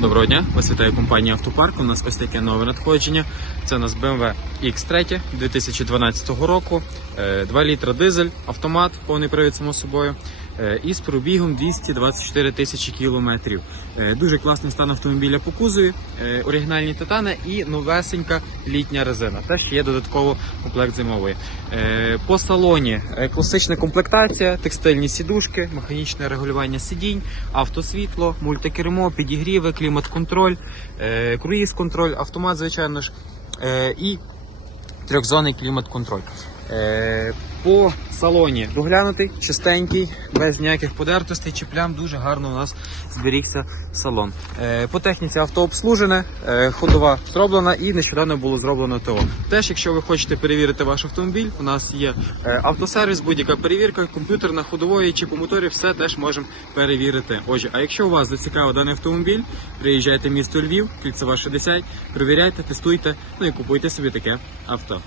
Доброго дня, вас вітає компанія Автопарк. У нас ось таке нове надходження. Це у нас BMW X3 2012 року. Е, 2 літра дизель, автомат, повний привід само собою. е, І з пробігом 224 тисячі кілометрів. Е, Дуже класний стан автомобіля по кузові, е, оригінальні титани і новесенька літня резина. Теж є додатково комплект зимовий. Е, По салоні е, класична комплектація, текстильні сідушки, механічне регулювання сидінь, автосвітло, мультикермо, підігріви, клімат-контроль, е, круїз-контроль, автомат, звичайно ж, е, і трьохзонний клімат-контроль. Е, По салоні доглянутий, чистенький, без ніяких подертостей чи плям. Дуже гарно у нас зберігся салон. Е, По техніці авто обслужене, е, ходова зроблена і нещодавно було зроблено ТО. Теж, якщо ви хочете перевірити ваш автомобіль, у нас є автосервіс, будь-яка перевірка, комп'ютерна, ходової чи по моторі, все теж можемо перевірити. Отже, а якщо у вас зацікавив даний автомобіль, приїжджайте в місто Львів, кільцева 60, перевіряйте, тестуйте, ну і купуйте собі таке авто.